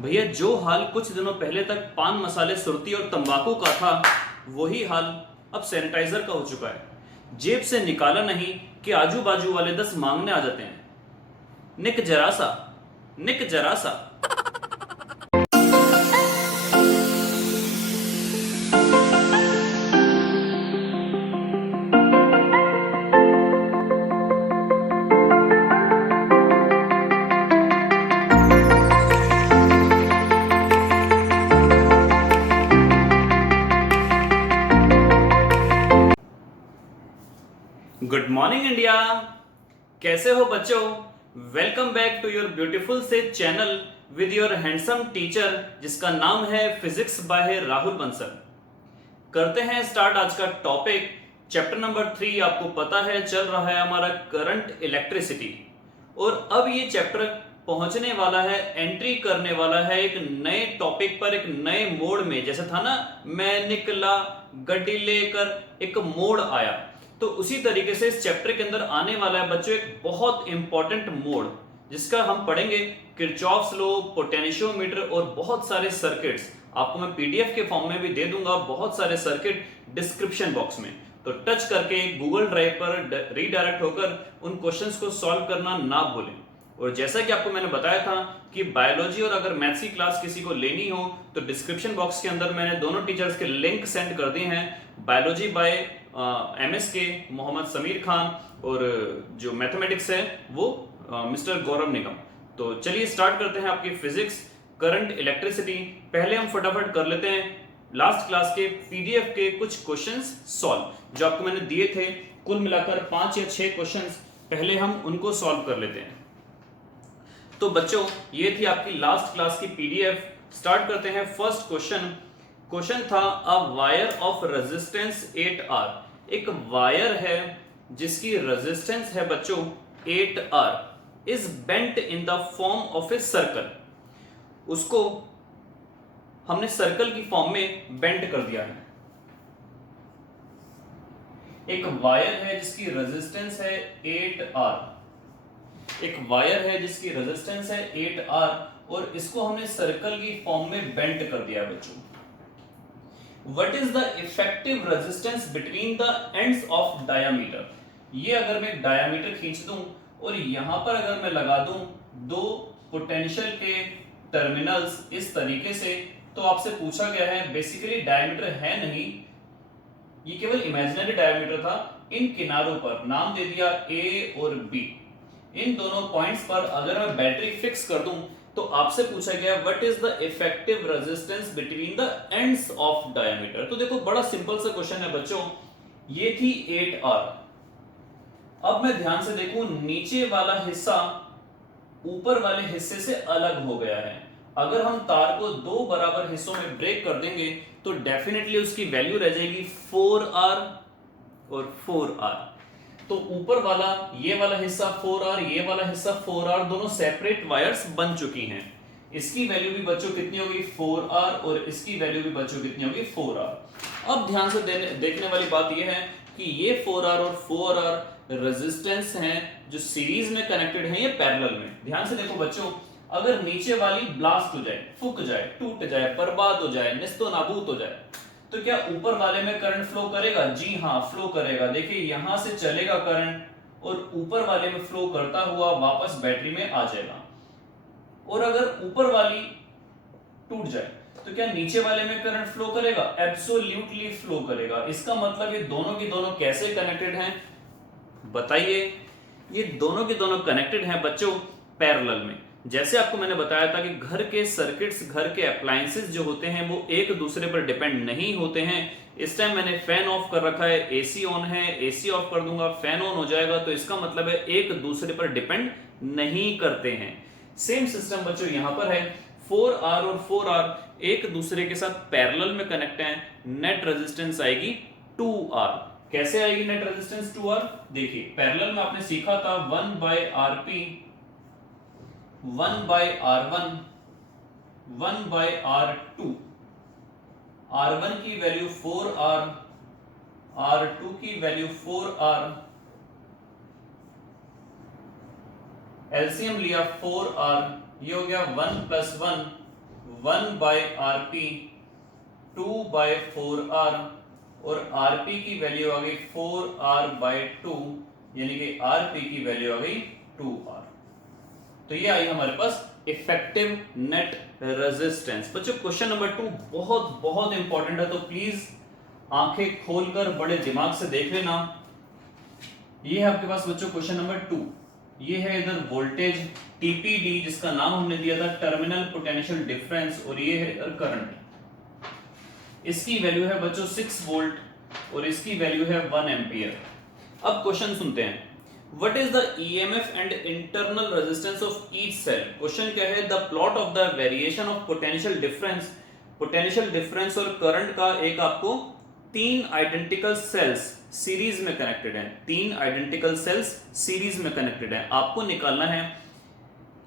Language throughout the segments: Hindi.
भैया जो हाल कुछ दिनों पहले तक पान मसाले सुर्ती और तंबाकू का था, वही हाल अब सैनिटाइजर का हो चुका है। जेब से निकाला नहीं कि आजू बाजू वाले 10 मांगने आ जाते हैं। निक जरा सा, निक जरा सा। Good morning India. कैसे हो बच्चों? Welcome back to your beautiful से channel with your handsome teacher, जिसका नाम है फिजिक्स बाय राहुल बंसल। करते हैं स्टार्ट आज का टॉपिक। चैप्टर नंबर 3 आपको पता है चल रहा है हमारा करंट इलेक्ट्रिसिटी, और अब ये चैप्टर पहुंचने वाला है, एंट्री करने वाला है एक नए टॉपिक पर, एक नए मोड में। जैसे था ना, मैं निकला गड्डी लेकर, एक मोड आया, तो उसी तरीके से इस चैप्टर के अंदर आने वाला है बच्चों एक बहुत इंपॉर्टेंट मोड, जिसका हम पढ़ेंगे किरचॉफ्स लॉ, पोटेंशियोमीटर और बहुत सारे सर्किट्स। आपको मैं पीडीएफ के फॉर्म में भी दे दूंगा बहुत सारे सर्किट डिस्क्रिप्शन बॉक्स में, तो टच करके गूगल ड्राइव पर रीडायरेक्ट होकर उन क्वेश्चंस को सॉल्व करना ना भूलें। और जैसा कि आपको मैंने बताया था कि बायोलॉजी और अगर मैथ्स की क्लास किसी को लेनी हो तो डिस्क्रिप्शन बॉक्स के अंदर मैंने दोनों टीचर्स के लिंक सेंड कर दिए हैं। Biology by MSK Mohammad Sameer Khan, और जो मैथमेटिक्स है वो मिस्टर गौरव निगम। तो चलिए स्टार्ट करते हैं आपकी फिजिक्स करंट इलेक्ट्रिसिटी। पहले हम फटाफट कर लेते हैं लास्ट क्लास के पीडीएफ के कुछ क्वेश्चंस सॉल्व, जो आपको मैंने दिए थे। कुल मिलाकर 5 या 6 क्वेश्चंस, पहले हम उनको सॉल्व कर लेते हैं। तो बच्चों ये थी आपकी लास्ट क्लास की पीडीएफ। स्टार्ट करते हैं फर्स्ट क्वेश्चन। क्वेश्चन था a wire of resistance 8R। एक वायर है जिसकी रेजिस्टेंस है बच्चों 8R, is bent in the form of a circle. उसको हमने सर्कल की फॉर्म में बेंट कर दिया है। एक वायर है जिसकी रेजिस्टेंस है 8R, एक वायर है जिसकी रेजिस्टेंस है 8R, और इसको हमने सर्कल की फॉर्म में बेंट कर दिया बच्चों। What is the effective resistance between the ends of diameter? ये अगर मैं डायमीटर खींच दूं और यहां पर अगर मैं लगा दूं दो पोटेंशियल के टर्मिनल्स इस तरीके से, तो आपसे पूछा गया है, बेसिकली डायमीटर है नहीं, ये केवल इमेजिनरी डायमीटर था। इन किनारों पर नाम दे दिया A और B। इन दोनों पॉइंट्स पर अगर मैं बैटरी फिक्स कर दूं तो आपसे पूछा गया what is the effective resistance between the ends of diameter. तो देखो बड़ा सिंपल सा क्वेश्चन है बच्चों। ये थी 8R। अब मैं ध्यान से देखूं, नीचे वाला हिस्सा ऊपर वाले हिस्से से अलग हो गया है। अगर हम तार को दो बराबर हिस्सों में ब्रेक कर देंगे तो डेफिनेटली उसकी वैल्यू रह जाएगी 4R और 4R। तो ऊपर वाला ये वाला हिस्सा 4R, ये वाला हिस्सा 4R, दोनों सेपरेट वायर्स बन चुकी हैं। इसकी वैल्यू भी बच्चों कितनी होगी 4R, और इसकी वैल्यू भी बच्चों कितनी होगी 4R। अब ध्यान से देखने वाली बात यह है कि ये 4R और 4R रेजिस्टेंस हैं जो सीरीज में कनेक्टेड हैं, ये पैरेलल में। ध्यान से देखो बच्चों, अगर नीचे वाली ब्लास्ट हो जाए, फूक जाए, टूट जाए, बर्बाद हो जाए, निस्तो नाबूद हो जाए, तो क्या ऊपर वाले में करंट फ्लो करेगा? जी हाँ, फ्लो करेगा। देखिए यहां से चलेगा करंट और ऊपर वाले में फ्लो करता हुआ वापस बैटरी में आ जाएगा। और अगर ऊपर वाली टूट जाए तो क्या नीचे वाले में करंट फ्लो करेगा? एब्सोल्युटली फ्लो करेगा। इसका मतलब ये दोनों की दोनों कैसे कनेक्टेड हैं बताइए? ये दोनों के दोनों कनेक्टेड हैं बच्चों पैरेलल में। जैसे आपको मैंने बताया था कि घर के सर्किट्स, घर के अप्लायंसेस जो होते हैं वो एक दूसरे पर डिपेंड नहीं होते हैं। इस टाइम मैंने फैन ऑफ कर रखा है, एसी ऑन है, एसी ऑफ कर दूंगा, फैन ऑन हो जाएगा, तो इसका मतलब है एक दूसरे पर डिपेंड नहीं करते हैं। सेम सिस्टम बच्चों यहां पर है। 4R और 4R एक दूसरे के साथ पैरेलल में कनेक्ट हैं। नेट रेजिस्टेंस आएगी 2R। कैसे आएगी नेट रेजिस्टेंस 2R? देखिए पैरेलल में आपने सीखा था 1/RP 1/R1 1/R2। R1 की वैल्यू 4R, R2 की वैल्यू 4R, एलसीएम लिया 4R, ये हो गया 1 + 1 1/rp 2/4r और rp की वैल्यू आ गई 4r/2 यानी कि rp की वैल्यू आ गई 2r। तो ये आई हमारे पास इफेक्टिव नेट रेजिस्टेंस। बच्चों क्वेश्चन नंबर 2 बहुत बहुत इंपॉर्टेंट है, तो प्लीज आंखें खोलकर बड़े दिमाग से देख लेना। ये है आपके पास बच्चों क्वेश्चन नंबर 2। ये है इधर वोल्टेज टीपीडी जिसका नाम हमने दिया था टर्मिनल पोटेंशियल डिफरेंस, और ये है इधर करंट। इसकी वैल्यू है बच्चों 6 वोल्ट और इसकी वैल्यू है 1 एम्पियर। अब क्वेश्चन सुनते हैं, what is the EMF and internal resistance of each cell. Question क्या है, the plot of the variation of potential difference. Potential difference और करंट का एक आपको 3 आइडेंटिकल सेल्स सीरीज में कनेक्टेड हैं, 3 आइडेंटिकल सेल्स सीरीज में कनेक्टेड हैं। आपको निकालना है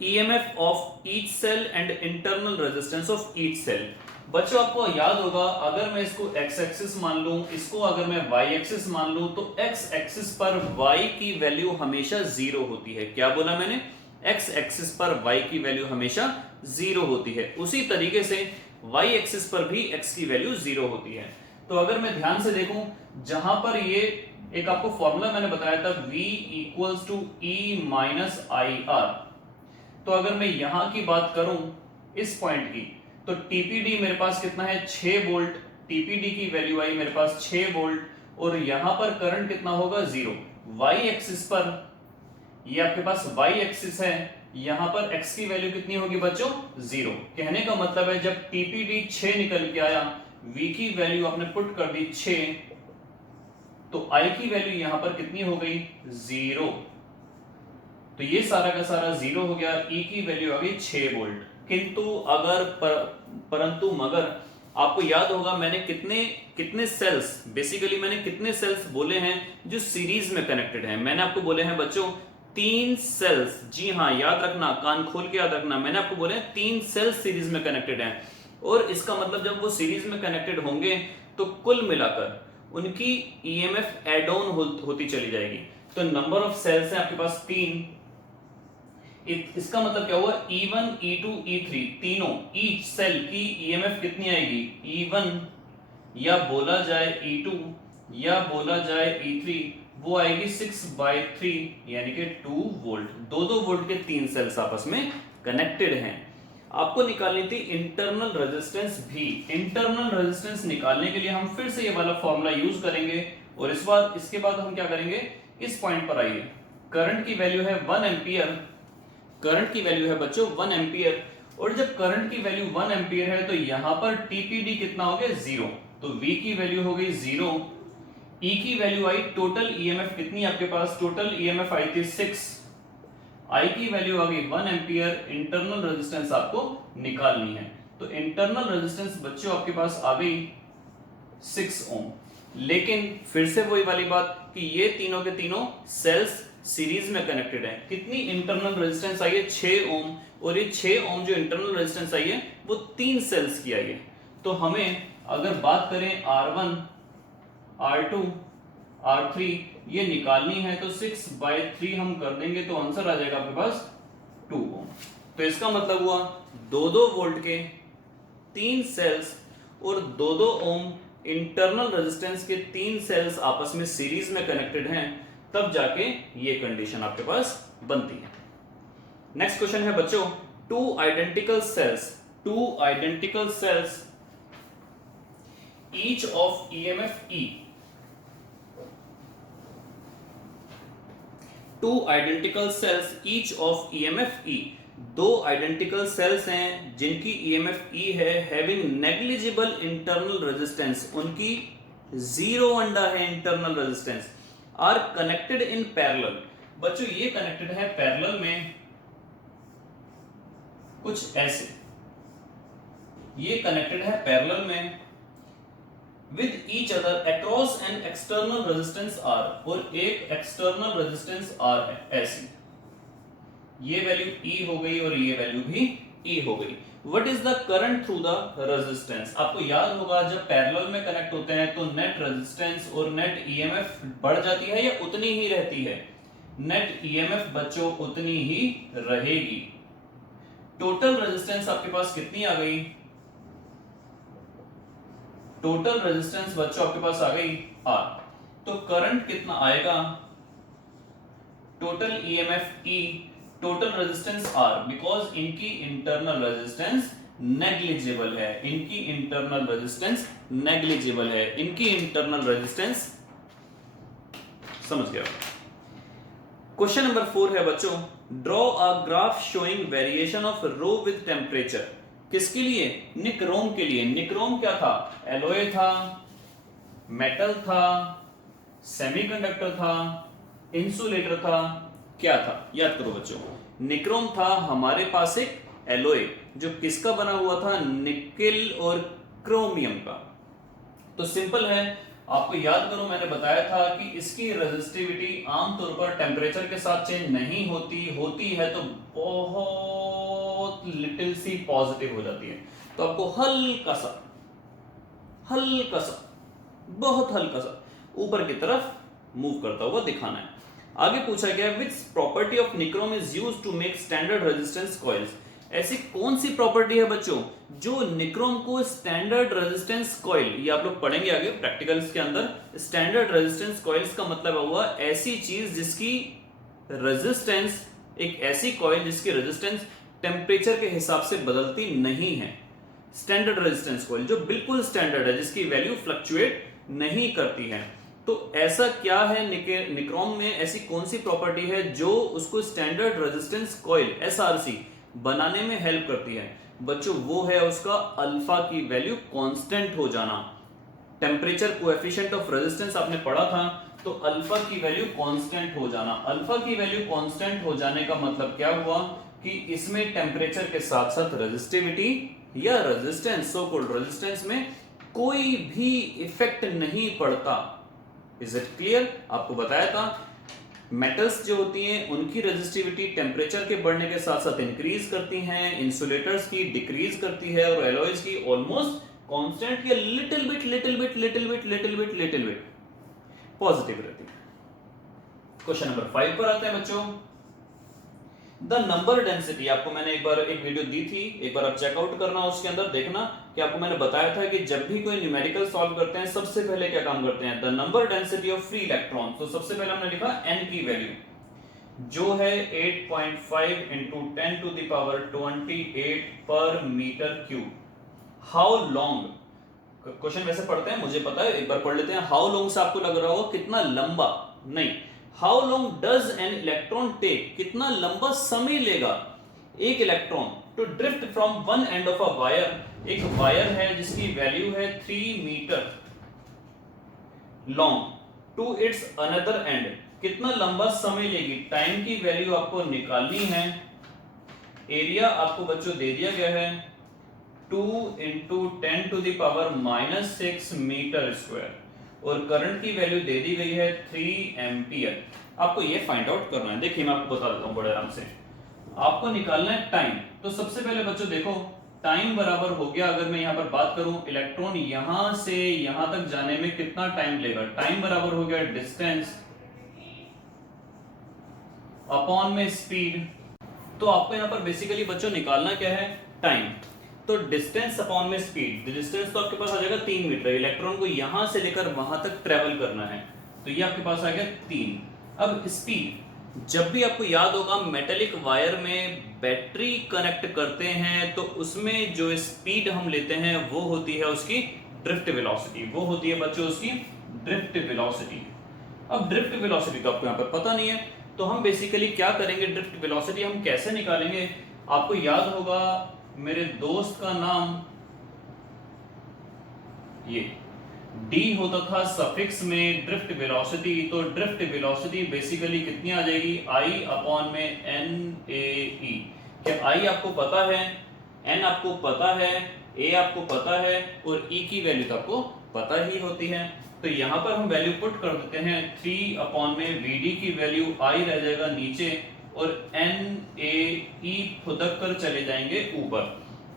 EMF of each cell and internal resistance of each cell. बच्चों आपको याद होगा, अगर मैं इसको x एक्सिस मान लूं, इसको अगर मैं y एक्सिस मान लूं, तो x एक्सिस पर y की वैल्यू हमेशा 0 होती है। क्या बोला मैंने, x एक्सिस पर y की वैल्यू हमेशा 0 होती है। उसी तरीके से y एक्सिस पर भी x की वैल्यू 0 होती है। तो अगर मैं ध्यान से देखूं, जहां पर ये एक आपको फॉर्मूला मैंने बताया था v equals to e minus I R, तो अगर मैं यहां की बात करूं इस पॉइंट की, तो टीपीडी मेरे पास कितना है 6 वोल्ट, टीपीडी की वैल्यू आई मेरे पास 6 वोल्ट, और यहां पर करंट कितना होगा 0। y एक्सिस पर ये आपके पास y एक्सिस है, यहां पर x की वैल्यू कितनी होगी बच्चों 0। कहने का मतलब है जब टीपीडी 6 निकल के आया, v की वैल्यू आपने पुट कर दी 6, तो I की वैल्यू यहां पर कितनी हो गई 0। तो ये सारा का सारा 0 हो गया, E की वैल्यू आ गई 6 वोल्ट। किंतु अगर परंतु मगर आपको याद होगा मैंने कितने सेल्स, बेसिकली मैंने कितने सेल्स बोले हैं जो सीरीज में कनेक्टेड हैं। मैंने आपको बोले हैं बच्चों 3 सेल्स। जी हाँ, याद रखना, कान खोल के याद रखना, मैंने आपको बोले हैं 3 सेल्स सीरीज में कनेक्टेड हैं। और इसका मतलब जब वो सीरीज में कनेक्टेड होंगे तो कुल मिलाकर उनकी ईएमएफ एड ऑन होती चली जाएगी। तो नंबर ऑफ सेल्स है आपके पास 3। इसका मतलब क्या हुआ, E1, E2, E3 तीनों ईच सेल की ईएमएफ कितनी आएगी E1 या बोला जाए E2 या बोला जाए E3, वो आएगी 6/3 यानी कि 2 वोल्ट। 2-2 वोल्ट के 3 सेल्स आपस में कनेक्टेड हैं। आपको निकालनी थी इंटरनल रेजिस्टेंस भी। इंटरनल रेजिस्टेंस निकालने के लिए हम फिर से ये वाला फॉर्मूला यूज करेंगे, और इसके बाद हम क्या करेंगे, इस पॉइंट पर आइए, करंट की वैल्यू है 1 एम्पियर, करंट की वैल्यू है बच्चों 1 एम्पियर, और जब करंट की वैल्यू 1 एम्पियर है तो यहां पर टीपीडी कितना हो गया 0, तो V की वैल्यू हो गई 0, E की वैल्यू आई, टोटल ईएमएफ कितनी आपके पास, टोटल ईएमएफ आई थी 6, I की वैल्यू आ गई 1 एम्पियर, इंटरनल रेजिस्टेंस आपको निकालनी है। तो इंटरनल रेजिस्टेंस बच्चों आपके पास आ गई 6 ओम। लेकिन फिर से वही वाली बात कि ये तीनों के तीनों सेल्स सीरीज में कनेक्टेड है। कितनी इंटरनल रेजिस्टेंस आई है 6 ओम, और ये 6 ओम जो इंटरनल रेजिस्टेंस आई है वो 3 सेल्स की आई है। तो हमें अगर बात करें R1, R2, R3 ये निकालनी है, तो 6/3 हम कर देंगे तो आंसर आ जाएगा आपके पास 2 ओम। तो इसका मतलब हुआ 2-2 वोल्ट के 3 सेल्स और 2-2 ओम इंटरनल रेजिस्टेंस के 3 सेल्स आपस में सीरीज में कनेक्टेड हैं, तब जाके ये कंडीशन आपके पास बनती है। नेक्स्ट क्वेश्चन है बच्चों, 2 identical cells each of EMF E, 2 identical cells each of EMF E, 2 identical cells हैं जिनकी ईएमएफ E है, हैविंग नेग्लिजिबल इंटरनल रेजिस्टेंस, उनकी 0 अंडा है internal resistance, are connected in parallel. बच्चों ये कनेक्टेड है पैरेलल में कुछ ऐसे, ये कनेक्टेड है पैरेलल में with each other across an external resistance R, और एक एक्सटर्नल रेजिस्टेंस आर है ऐसी, ये वैल्यू E हो गई और ये वैल्यू भी E हो गई। What is the current through the resistance. आपको याद होगा जब पैरेलल में कनेक्ट होते हैं तो नेट रेजिस्टेंस और नेट ईएमएफ बढ़ जाती है या उतनी ही रहती है, नेट ईएमएफ बच्चों उतनी ही रहेगी। टोटल रेजिस्टेंस आपके पास कितनी आ गई? टोटल रेजिस्टेंस बच्चों आपके पास आ गई R। तो करंट कितना आएगा? Total EMF E, total resistance R, because इनकी इंटरनल रेजिस्टेंस नेग्लिजिबल है। इनकी इंटरनल रेजिस्टेंस नेग्लिजिबल है। इनकी इंटरनल रेजिस्टेंस, समझ गया। क्वेश्चन नंबर 4 है बच्चों, draw a graph showing variation of rho with temperature. किसके लिए? निक्रोम के लिए। निक्रोम क्या था? एलॉय था, मेटल था, सेमीकंडक्टर था, इंसुलेटर था, क्या था? याद करो बच्चों, निक्रोम था हमारे पास एक एलॉय जो किसका बना हुआ था? निकेल और क्रोमियम का। तो सिंपल है, आपको याद करो मैंने बताया था कि इसकी रेजिस्टिविटी आमतौर पर टेम्परेचर के साथ चेंज नहीं होती, होती है तो बहुत लिटिल सी पॉजिटिव हो जाती है। तो आपको हल्का सा बहुत हल्का सा ऊपर की तरफ मूव करता हुआ दिखाना है। आगे पूछा गया, which property of nichrome is used to make standard resistance coils. ऐसी कौन सी प्रॉपर्टी है बच्चों जो निक्रोम को स्टैंडर्ड रेजिस्टेंस कॉइल, ये आप लोग पढ़ेंगे आगे प्रैक्टिकल्स के अंदर। स्टैंडर्ड रेजिस्टेंस कॉइल्स का मतलब हुआ ऐसी चीज जिसकी रेजिस्टेंस, एक ऐसी कॉइल जिसकी रेजिस्टेंस टेम्परेचर के हिसाब से बदलती नहीं है। स्टैंडर्ड रेजिस्टेंस कॉइल जो बिल्कुल स्टैंडर्ड है, जिसकी वैल्यू फ्लक्चुएट नहीं करती है। तो ऐसा क्या है निक्रोम में, ऐसी कौन सी प्रॉपर्टी है जो उसको स्टैंडर्ड रेजिस्टेंस कॉइल एसआरसी बनाने में हेल्प करती है? बच्चों वो है उसका अल्फा की वैल्यू कांस्टेंट हो जाना। टेम्परेचर कोएफिशिएंट ऑफ रेजिस्टेंस आपने पढ़ा था, तो अल्फा की वैल्यू कांस्टेंट हो जाना। अल्फा की वैल्यू कांस्टेंट हो जाने का मतलब क्या हुआ कि इसमें टेम्परेचर के साथ साथ रेजिस्टिविटी या रेजिस्टेंस, सो कॉल्ड रेजिस्टेंस में कोई भी इफेक्ट नहीं पड़ता। Is it clear? आपको बताया था मेटल्स जो होती हैं उनकी रेजिस्टिविटी टेम्परेचर के बढ़ने के साथ साथ इंक्रीज करती हैं, इंसुलेटर्स की डिक्रीज करती है, और एलॉयज की ऑलमोस्ट कांस्टेंट या लिटिल बिट पॉजिटिव रहती है। क्वेश्चन नंबर 5 पर आते हैं बच्चों। द नंबर डेंसिटी, आपको मैंने एक बार एक वीडियो दी थी, एक बार आप चेकआउट करना, उसके अंदर देखना कि आपको मैंने बताया था कि जब भी कोई न्यूमेरिकल सॉल्व करते हैं सबसे पहले क्या काम करते हैं? The number density of free electron. तो सबसे पहले हमने लिखा n की वैल्यू जो है 8.5 इंटू 10 टू द पावर 28 पर metre cube. How long, question वैसे पढ़ते हैं मुझे पता है, एक बार पढ़ लेते हैं। हाउ लॉन्ग से आपको लग रहा होगा कितना लंबा, नहीं, how long does an electron take, कितना लंबा समय लेगा एक electron to drift from one end of a wire. एक वायर है जिसकी वैल्यू है 3 metre long to its another end, कितना लंबा समय लेगी? टाइम की वैल्यू आपको निकालनी है। एरिया आपको बच्चों दे दिया गया है 2 into 10 to the power -6 metre square, और करंट की वैल्यू दे दी गई है 3 एम्पियर। आपको ये फाइंड आउट करना है। देखिए मैं आपको बता देता हूं बड़े आराम से। आपको निकालना है टाइम। तो सबसे पहले बच्चों देखो, टाइम बराबर हो गया, अगर मैं यहां पर बात करूं इलेक्ट्रॉन यहां से यहां तक जाने में कितना टाइम लेगा, टाइम बराबर हो गया डिस्टेंस अपॉन में स्पीड। तो आपको यहां पर बेसिकली बच्चों निकालना क्या है? टाइम। तो डिस्टेंस अपॉन में स्पीड, डिस्टेंस तो आपके पास आ जाएगा 3 मीटर, इलेक्ट्रॉन को यहां से लेकर वहां तक ट्रेवल करना है, तो ये आपके पास आ गया 3। अब स्पीड, जब भी आपको याद होगा मेटेलिक वायर में बैटरी कनेक्ट करते हैं तो उसमें जो स्पीड हम लेते हैं वो होती है उसकी ड्रिफ्ट वेलोसिटी, वो होती है बच्चों उसकी ड्रिफ्ट वेलोसिटी। अब ड्रिफ्ट वेलोसिटी तो आपको यहां पर पता नहीं है, तो हम बेसिकली क्या करेंगे, ड्रिफ्ट वेलोसिटी हम कैसे निकालेंगे? आपको याद होगा मेरे दोस्त का नाम ये d होता था सफिक्स में ड्रिफ्ट वेलोसिटी, तो ड्रिफ्ट वेलोसिटी बेसिकली कितनी आ जाएगी? I अपॉन में NAE। क्या I आपको पता है, N आपको पता है, A आपको पता है, और E की वैल्यू तो आपको पता ही होती है। तो यहां पर हम वैल्यू पुट कर देते हैं 3 अपॉन में VD की वैल्यू I रह जाएगा नीचे, और NAE खुदक कर चले जाएंगे ऊपर।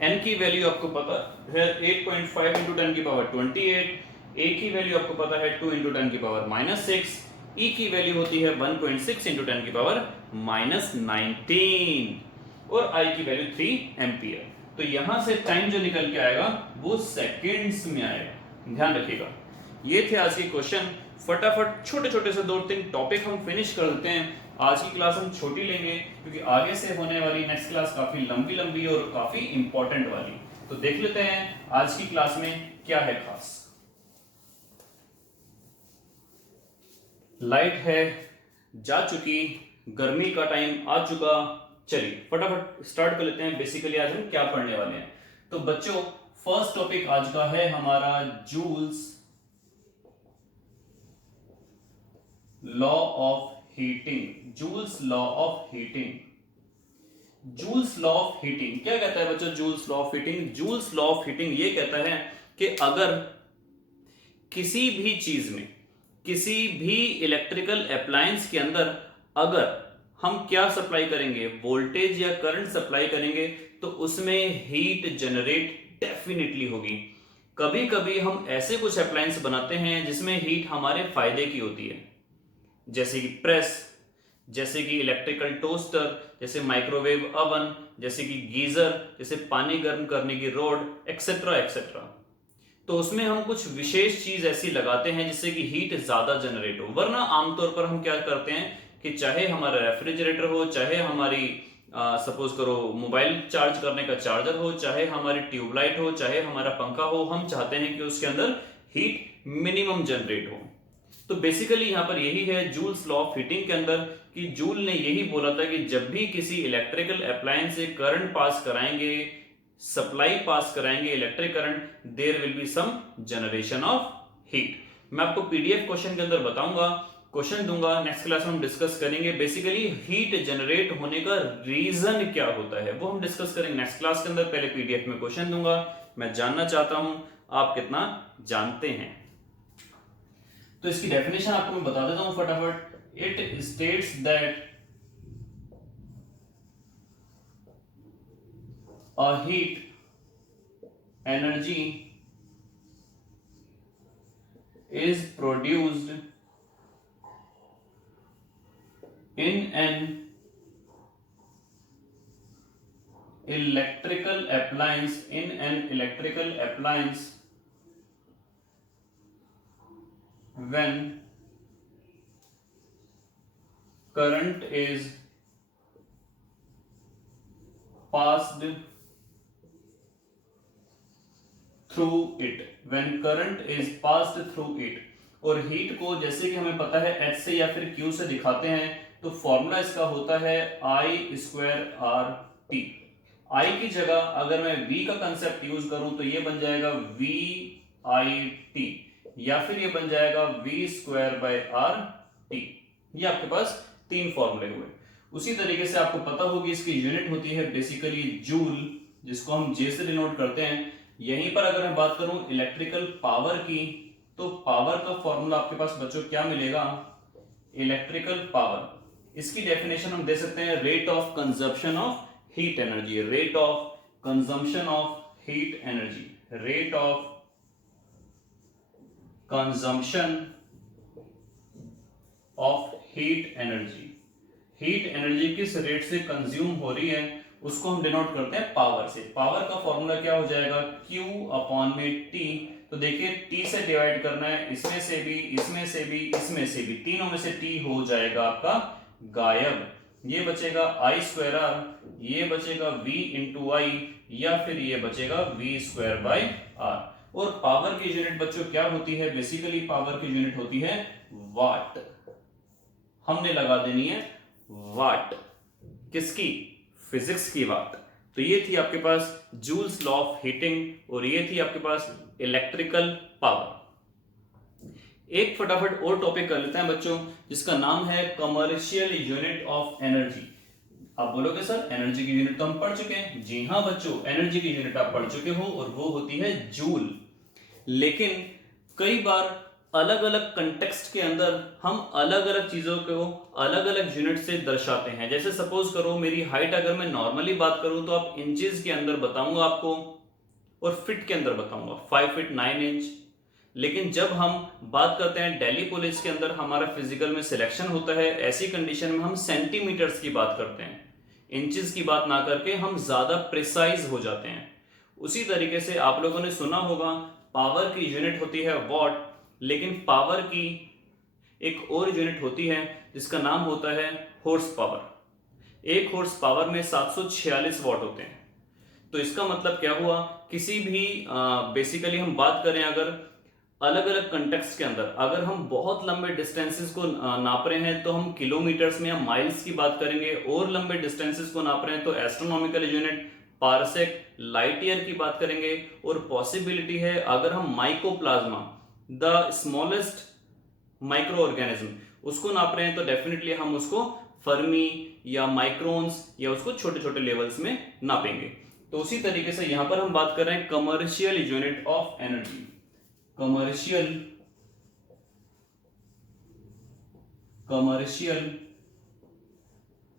N की वैल्यू आपको पता है 8.5 इंटू 10 की पावर 28, A की वैल्यू आपको पता है 2 इंटू 10 की पावर -6, E की वैल्यू होती है 1.6 इंटू 10 की पावर -19। और I की वैल्यू 3 एम्पियर। तो यहां से टाइम जो निकल के आएगा वो सेकेंड्स में आएगा, ध्यान रखिएगा। ये थे आज के क्वेश्चन। फटाफट छोटे छोटे से 2-3 टॉपिक हम फिनिश कर देते हैं। आज की क्लास हम छोटी लेंगे क्योंकि आगे से होने वाली नेक्स्ट क्लास काफी लंबी लंबी और काफी इंपॉर्टेंट वाली। तो देख लेते हैं आज की क्लास में क्या है खास। लाइट है जा चुकी, गर्मी का टाइम आ चुका। चलिए फटाफट स्टार्ट कर लेते हैं। बेसिकली आज हम क्या पढ़ने वाले हैं। तो बच्चों फर्स्ट टॉपिक आज का है हमारा joules law of heating. Joules law of heating. Joules law of heating क्या कहता है बच्चों? Joules law of heating, joules law of heating ये कहता है कि अगर किसी भी चीज में, किसी भी इलेक्ट्रिकल अप्लायंस के अंदर अगर हम क्या सप्लाई करेंगे, वोल्टेज या करंट सप्लाई करेंगे, तो उसमें हीट जनरेट डेफिनेटली होगी। कभी कभी हम ऐसे कुछ अप्लायंस बनाते हैं जिसमें हीट हमारे फायदे की होती है, जैसे कि प्रेस, जैसे कि इलेक्ट्रिकल टोस्टर, जैसे माइक्रोवेव ओवन, जैसे कि गीजर, जैसे पानी गर्म करने की रॉड, एक्सेट्रा एक्सेट्रा। तो उसमें हम कुछ विशेष चीज ऐसी लगाते हैं जिससे कि हीट ज्यादा जनरेट हो। वरना आमतौर पर हम क्या करते हैं कि चाहे हमारा रेफ्रिजरेटर हो, चाहे हमारी सपोज करो मोबाइल चार्ज करने का चार्जर हो, चाहे हमारी ट्यूबलाइट हो, चाहे हमारा पंखा हो, हम चाहते हैं कि उसके अंदर हीट मिनिमम जनरेट हो। तो बेसिकली यहां पर यही है जूल्स लॉ ऑफ हीटिंग के अंदर कि जूल ने यही बोला था कि जब भी किसी इलेक्ट्रिकल अप्लायंस से करंट पास कराएंगे, सप्लाई पास कराएंगे electric current, there will be some generation of heat. मैं आपको पीडीएफ क्वेश्चन के अंदर बताऊंगा, क्वेश्चन दूंगा, नेक्स्ट क्लास में हम डिस्कस करेंगे। बेसिकली हीट जनरेट होने का रीजन क्या होता है वो हम डिस्कस करेंगे नेक्स्ट क्लास के अंदर। पहले पीडीएफ में क्वेश्चन दूंगा, मैं जानना चाहता हूं आप कितना जानते हैं। तो इसकी डेफिनेशन आपको मैं बता देता हूं फटाफट। It states that a heat energy is produced in an electrical appliance when current is passed through it, when current is passed through it। और हीट को जैसे कि हमें पता है H से या फिर Q से दिखाते हैं, तो फॉर्मूला इसका होता है I square R T. I की जगह अगर मैं V का कंसेप्ट यूज करूं तो ये बन जाएगा V I T, या फिर ये बन जाएगा V square by R T. ये आपके पास 3 फॉर्मूले हुए। उसी तरीके से आपको पता होगी इसकी यूनिट होती है बेसिकली जूल, जिसको हम J से डिनोट करते हैं। यहीं पर अगर मैं बात करूं इलेक्ट्रिकल पावर की, तो पावर का फॉर्मूला आपके पास बच्चों क्या मिलेगा? इलेक्ट्रिकल पावर, इसकी डेफिनेशन हम दे सकते हैं rate of consumption of heat energy. Rate of consumption of heat energy, rate of consumption of heat energy. Heat energy किस रेट से कंज्यूम हो रही है उसको हम डिनोट करते हैं पावर से। पावर का फॉर्मूला क्या हो जाएगा? Q अपॉन में T। तो देखिए T से डिवाइड करना है, इसमें से भी, इसमें से भी, इसमें से भी, तीनों में से T हो जाएगा आपका गायब। ये बचेगा I स्क्वायर आर, ये बचेगा V इंटू आई, या फिर ये बचेगा V स्क्वायर बाय आर। और पावर की यूनिट बच्चों क्या होती है? बेसिकली पावर की यूनिट होती है वाट। हमने लगा देनी है वाट, किसकी? फिजिक्स की वाट। तो ये थी आपके पास जूल्स लॉ ऑफ हीटिंग, और ये थी आपके पास इलेक्ट्रिकल पावर। एक फटाफट और टॉपिक कर लेते हैं बच्चों, जिसका नाम है कमर्शियल यूनिट ऑफ एनर्जी। आप बोलोगे सर एनर्जी की यूनिट तो हम पढ़ चुके हैं। जी हाँ बच्चों, एनर्जी की यूनिट आप पढ़ चुके हो और वो होती है जूल। लेकिन कई बार अलग अलग कंटेक्स्ट के अंदर हम अलग अलग चीजों को अलग अलग यूनिट से दर्शाते हैं। जैसे सपोज करो मेरी हाइट अगर मैं नॉर्मली बात करूं तो आप इंचेस के अंदर बताऊंगा आपको, और फीट के अंदर बताऊंगा 5 फीट 9 इंच। लेकिन जब हम बात करते हैं दिल्ली पुलिस के अंदर हमारा फिजिकल में सिलेक्शन होता है, ऐसी कंडीशन में हम सेंटीमीटर्स की बात करते हैं, इंचेस की बात ना करके हम ज्यादा प्रिसाइज हो जाते हैं। उसी तरीके से आप लोगों ने सुना होगा पावर की यूनिट होती है वॉट, लेकिन पावर की एक और यूनिट होती है जिसका नाम होता है हॉर्स पावर। एक हॉर्स पावर में 746 वॉट होते हैं। तो इसका मतलब क्या हुआ, किसी भी बेसिकली हम बात करें अगर अलग अलग कंटेक्स्ट के अंदर, अगर हम बहुत लंबे डिस्टेंसेस को नाप रहे हैं तो हम किलोमीटर्स में या माइल्स की बात करेंगे, और लंबे डिस्टेंसेस को नाप रहे हैं तो astronomical unit parsec light year की बात करेंगे। और पॉसिबिलिटी है अगर हम mycoplasma the smallest micro organism उसको नाप रहे हैं तो डेफिनेटली हम उसको फर्मी या माइक्रोन्स या उसको छोटे छोटे लेवल्स में नापेंगे। तो उसी तरीके से यहां पर हम बात कर रहे हैं commercial unit of energy. Commercial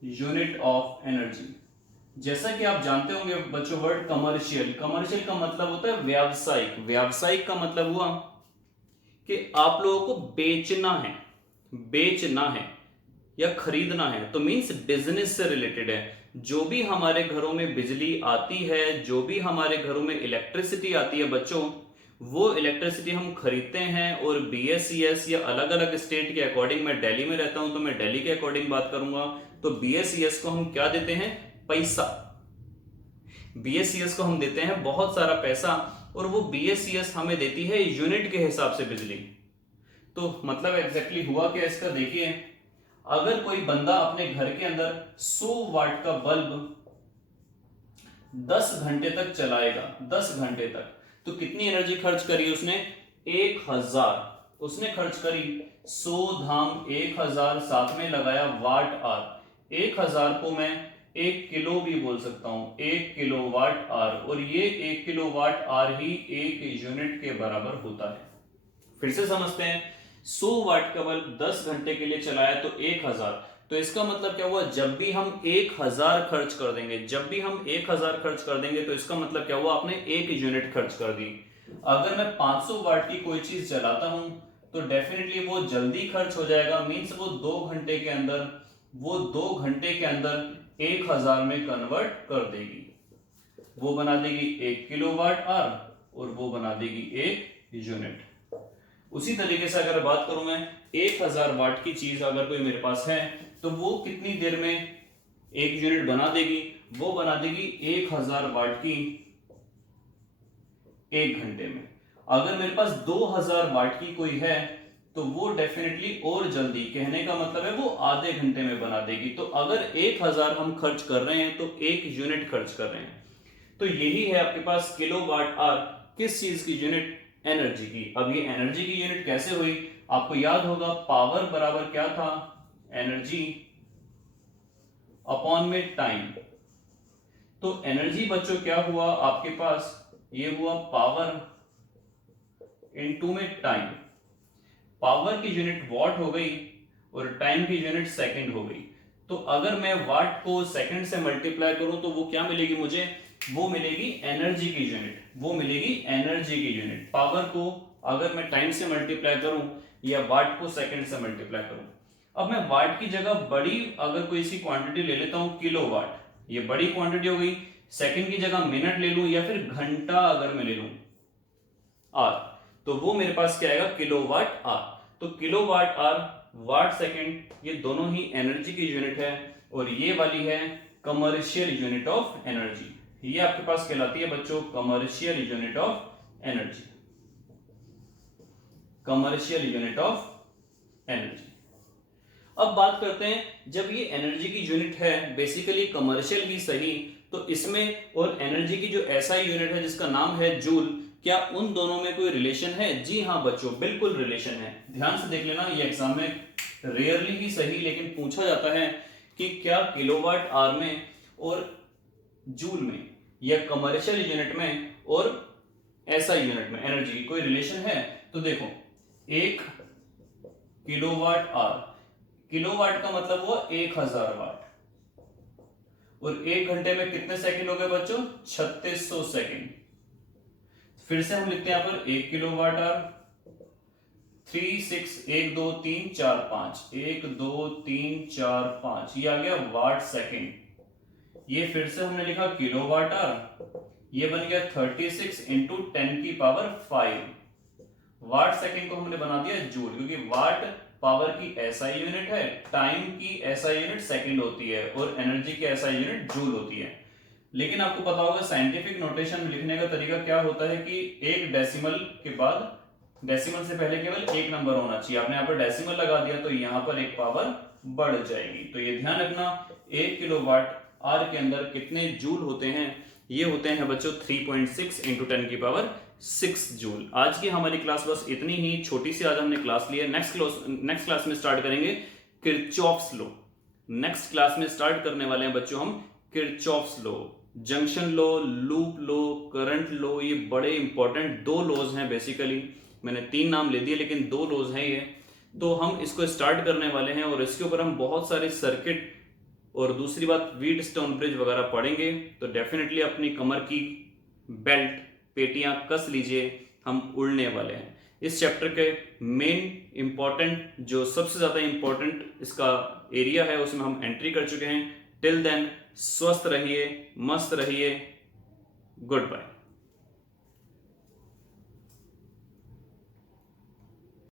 unit of energy. जैसा कि आप जानते होंगे बच्चों वर्ड कमर्शियल, कमर्शियल का मतलब होता है व्यावसायिक। व्यावसायिक का मतलब हुआ कि आप लोगों को बेचना है या खरीदना है, तो मींस बिजनेस से रिलेटेड है। जो भी हमारे घरों में बिजली आती है, जो भी हमारे घरों में इलेक्ट्रिसिटी आती है बच्चों, वो इलेक्ट्रिसिटी हम खरीदते हैं। और बीएसईएस या अलग अलग स्टेट के अकॉर्डिंग, मैं दिल्ली में रहता हूं तो मैं दिल्ली के अकॉर्डिंग बात करूंगा, तो बीएसईएस को हम क्या देते हैं, पैसा। बीएसईएस को हम देते हैं बहुत सारा पैसा, और वो बीएसईएस हमें देती है यूनिट के हिसाब से बिजली। तो मतलब एग्जैक्टली हुआ क्या इसका, देखिए अगर कोई बंदा अपने घर के अंदर 100 वाट का बल्ब 10 घंटे तक चलाएगा, 10 घंटे तक, तो कितनी एनर्जी खर्च करी उसने, 1000। उसने खर्च करी 100 धाम 1000, साथ में लगाया वाट आर। 1000 को मैं 1 किलो भी बोल सकता हूं, 1 किलो वाट आर, और ये 1 किलो वाट आर ही 1 यूनिट के बराबर होता है। फिर से समझते हैं, 100 वाट का बल्ब 10 घंटे के लिए चलाया तो 1000, तो इसका मतलब क्या हुआ, जब भी हम 1000 खर्च कर देंगे, जब भी हम 1000 खर्च कर देंगे तो इसका मतलब क्या हुआ, आपने 1 यूनिट खर्च कर दी। अगर मैं 500 वाट की कोई चीज चलाता हूं तो डेफिनेटली वो जल्दी खर्च हो जाएगा, मींस वो 2 घंटे के अंदर, वो 2 घंटे के अंदर 1000 में कन्वर्ट कर देगी। वो बना देगी 1 किलोवाट आर, और वो बना देगी 1 यूनिट। उसी तरीके से अगर बात करूं मैं 1000 वाट की चीज अगर कोई मेरे पास है तो वो कितनी देर में 1 यूनिट बना देगी, वो बना देगी 1000 वाट की 1 घंटे में। अगर मेरे पास 2000 वाट की कोई है तो वो डेफिनेटली और जल्दी, कहने का मतलब है वो आधे घंटे में बना देगी। तो अगर 1000 हम खर्च कर रहे हैं तो 1 यूनिट खर्च कर रहे हैं। तो यही है आपके पास किलोवाट आर, किस चीज की यूनिट, एनर्जी की। अब ये एनर्जी की यूनिट कैसे हुई, आपको याद होगा पावर बराबर क्या था, एनर्जी अपॉन में टाइम। तो एनर्जी बच्चों क्या हुआ आपके पास, ये हुआ पावर इनटू में टाइम। पावर की यूनिट वॉट हो गई और टाइम की यूनिट सेकंड हो गई। तो अगर मैं वाट को सेकंड से मल्टीप्लाई करूं तो वो क्या मिलेगी मुझे, वो मिलेगी एनर्जी की यूनिट, वो मिलेगी एनर्जी की यूनिट। पावर को अगर मैं टाइम से मल्टीप्लाई करूं या वाट को सेकंड से मल्टीप्लाई करूं, अब मैं वाट की जगह बड़ी अगर कोई सी क्वांटिटी ले लेता हूं किलोवाट, ये बड़ी क्वांटिटी हो गई। सेकंड की जगह मिनट ले लूं या फिर घंटा अगर मैं ले लूं आर, तो वो मेरे पास क्या आएगा, किलोवाट आर। तो किलोवाट आर, वाट सेकंड, ये दोनों ही एनर्जी की यूनिट है, और ये वाली है कमर्शियल यूनिट ऑफ एनर्जी। ये आपके पास कहलाती है बच्चों commercial unit of energy, commercial unit of energy. अब बात करते हैं, जब ये एनर्जी की यूनिट है बेसिकली कमर्शियल ही सही, तो इसमें और एनर्जी की जो एसआई यूनिट है जिसका नाम है जूल, क्या उन दोनों में कोई रिलेशन है? जी हाँ बच्चों, बिल्कुल रिलेशन है। ध्यान से देख लेना, ये एग्जाम में रेयरली ही सही लेकिन पूछा जाता है कि क्या किलोवाट आर में और जूल में या कमर्शियल यूनिट में और एसआई यूनिट में एनर्जी की कोई रिलेशन है? तो देखो, 1 किलोवाट आर, किलोवाट का मतलब हुआ 1000 वाट, और 1 घंटे में कितने सेकंड हो गए बच्चों, 3600 सेकंड। फिर से हम लिखते हैं यहां पर 1 किलोवाट आर, 3 6 1 2 3 4 5, 1 2 3 4 5, ये आ गया वाट सेकंड। ये फिर से हमने लिखा किलोवाट आवर, ये बन गया 36 इंटू 10 की पावर 5। वाट सेकंड को हमने बना दिया जूल, क्योंकि वाट पावर की एसआई यूनिट है, टाइम की एसआई यूनिट सेकंड होती है और एनर्जी की एसआई यूनिट जूल होती है। लेकिन आपको पता होगा साइंटिफिक नोटेशन में लिखने का तरीका क्या होता है कि एक डेसिमल के बाद, डेसिमल से पहले केवल एक नंबर होना चाहिए। आपने यहाँ पर डेसिमल लगा दिया तो यहाँ पर एक पावर बढ़ जाएगी। तो ये ध्यान रखना, 1 किलोवाट आवर के अंदर कितने जूल होते हैं, ये होते हैं बच्चों 3.6 इंटू 10 की पावर 6 जूल। आज की हमारी क्लास बस इतनी ही छोटी सी आज हमने क्लास ली है। नेक्स्ट क्लास में स्टार्ट करेंगे किरचॉफ्स लॉ। नेक्स्ट क्लास में स्टार्ट करने वाले हैं बच्चों हम Kirchhoff's law, junction law, loop law, current law. ये बड़े इंपॉर्टेंट 2 लॉज हैं बेसिकली। मैंने 3 नाम ले दिए लेकिन 2 लॉज हैं ये। तो हम इसको स्टार्ट करने वाले हैं और इसके ऊपर हम बहुत सारे सर्किट और दूसरी बात व्हीटस्टोन ब्रिज वगैरह पढ़ेंगे। तो डेफिनेटली अपनी कमर की बेल्ट, पेटियां कस लीजिए, हम उड़ने वाले हैं। इस चैप्टर के मेन इंपॉर्टेंट, जो सबसे ज्यादा इंपॉर्टेंट इसका एरिया है, उसमें हम एंट्री कर चुके हैं। टिल देन स्वस्थ रहिए, मस्त रहिए, गुड बाय।